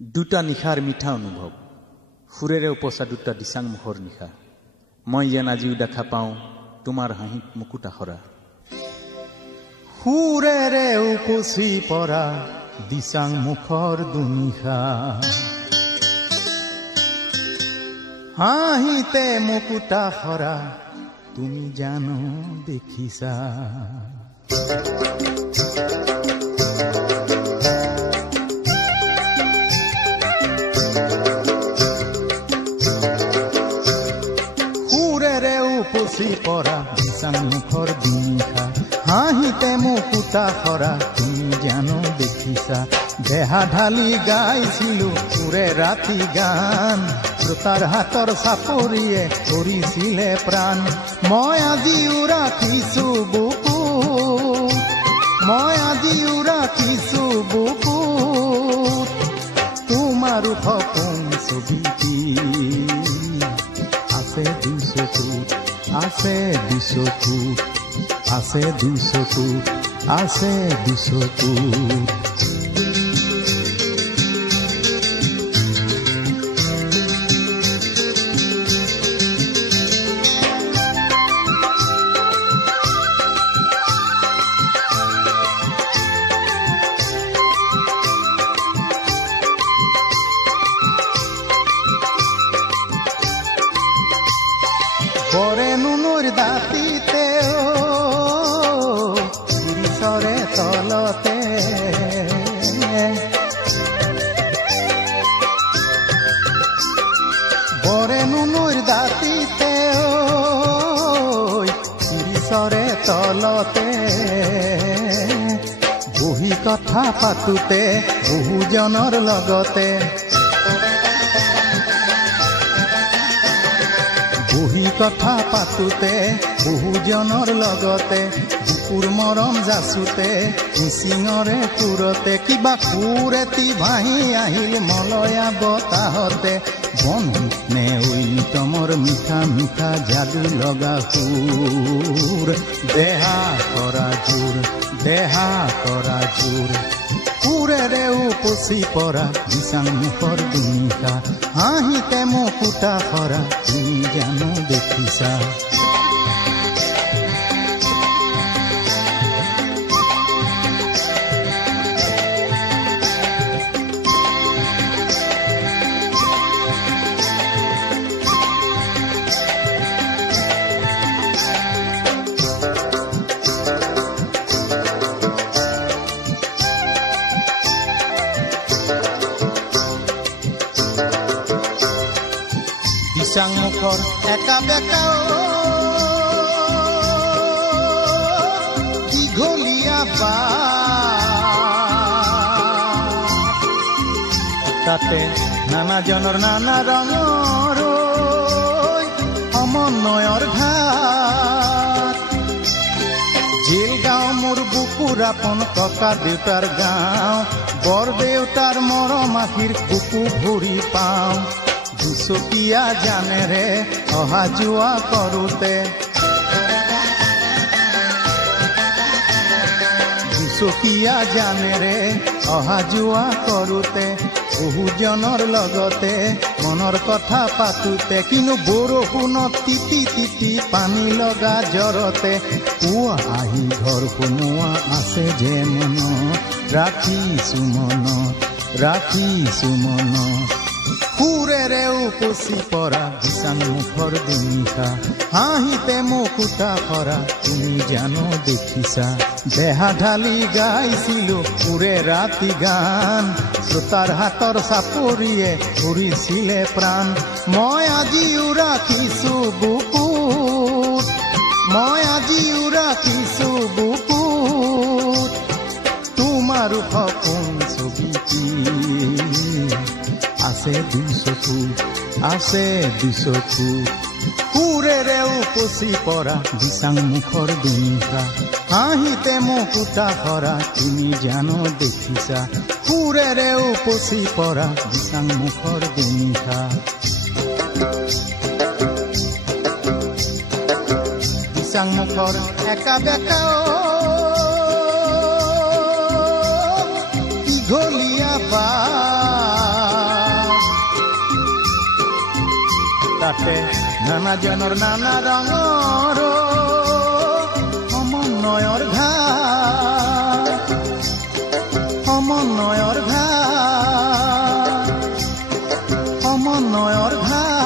দুটা নিশাৰ মিঠা অনুভৱ সুৰেৰে উপচা দুটা দিচাং মুখৰ নিশা মই যেন আজিও দেখা পাওঁ তোমাৰ হাঁহিত মুকুট আখৰা সুৰেৰে উপচি পৰা দিচাং মুখৰ দুনিশা হাঁহিতে মুকুট আখৰা তুমি জানো দেখিছা উপচি পৰা দিচাং মুখৰ দুনিশা হাঁহিতে মুকুট আখৰা তুমি জানো দেখিছা দেহা ঢালি গাইছিলো সুৰে ৰাতি গান শ্ৰোতাৰ হাতৰ চাপৰিয়ে কৰিছিলে প্ৰাণ মই আজিও ৰাখিছো বুকুত মই আজিও ৰাখিছো বুকুত তোমাৰ সপোন ছবিটি আছে দুচকুত আছে দুচকুত আছে দুচকুত আছে দুচকুত বৰে নুনুৰ দাঁতিতে শিৰিচৰে তলতে বৰে নুনুৰ দাঁতিতে শিৰিচৰে তলতে বহি কথা পাতোতে বহুজনৰ লগতে বহি কথা পাতোতে বহুজনৰ লগতে বুকুৰ মৰম যাচোতে মিচিঙৰে সুৰতে কিবা সুৰেতি ভাহি আহিল মলয়া বতাহতে বন্ধু নে ঐনিতমৰ মিঠা মিঠা যাদু লগা সুৰ দেহা কৰা জোৰ দেহা কৰা জোৰ সুৰেৰে উপচি পৰা দিচাং মুখৰ দুনিশা হাঁহিতে মুকুট আখৰা তুমি জানো দেখিছা দিচাং মুখৰ একা বেকা দীঘলীয়া তাতে নানাজনৰ নানা ৰঙৰ সমন্বয়ৰ ঘাট জেল গাঁও মোৰ বুকুৰ আপোন ককা দেউতাৰ গাঁও বৰ দেউতাৰ মৰম আশীৰ বুকু ভৰি পাওঁ দুচকীয়া জানেৰে অহা যোৱা কৰোতে দুচকীয়া জানেৰে অহা যোৱা কৰোতে বহুজনৰ লগতে মনৰ কথা পাতোতে কিন্তু বৰষুণত তিতি তিতি পানী লগা জ্বৰতে পুৱা আহি ঘৰ সোমোৱা আছে যে মনত ৰাখিছো মনত সুৰেৰে উপচি পৰা দিচাং মুখৰ দুনিশা হাঁহিতে মুকুট আখৰা তুমি জানো দেখিছা দেহা ঢালি গাইছিলো সুৰে ৰাতি গান শ্ৰোতাৰ হাতৰ চাপৰিয়ে কৰিছিলে প্ৰাণ মই আজিও ৰাখিছো বুকুত মই আজিও ৰাখিছো বুকুত তোমাৰ সপোন ছবিটি আছে দুচকুত সুৰেৰে উপচি পৰা দিচাং মুখৰ দুনিশা হাঁহিতে মুকুট আখৰা তুমি জানো দেখিছা সুৰেৰে উপচি পৰা দিচাং মুখৰ দুনিশা দিচাং মুখৰ একা বেকা দীঘলীয়া তাতে নানাজনৰ নানা ৰঙৰ সমন্বয়ৰ ঘাট, সমন্বয়ৰ ঘাট, সমন্বয়ৰ ঘাট।